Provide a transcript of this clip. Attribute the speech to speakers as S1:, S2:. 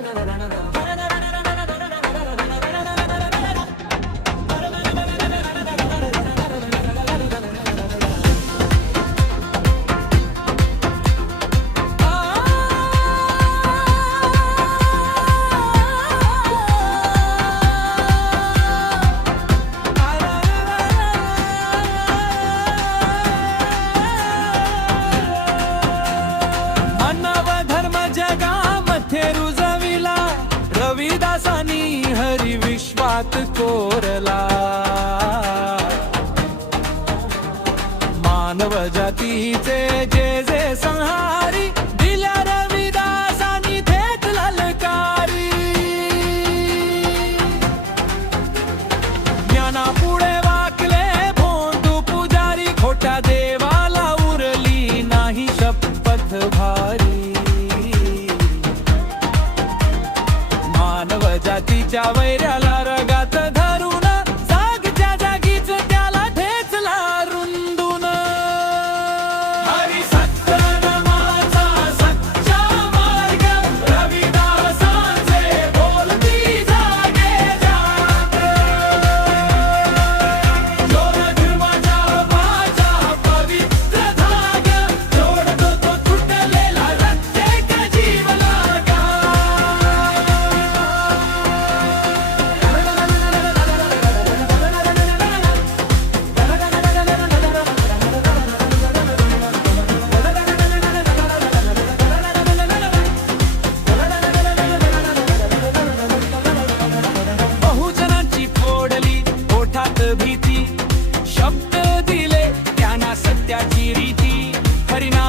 S1: na na na na na हात कोरला. मानव जातीचे जे जे संहारी दिल्या रविदासानी थेट ललकारी. ज्ञाना पुढे वाकले भोंदू पुजारी खोटा देवाला उरली नाही शपथ भारी. मानव जातीच्या वैराला शब्द दिले त्यांना सत्याची रीती. हरिना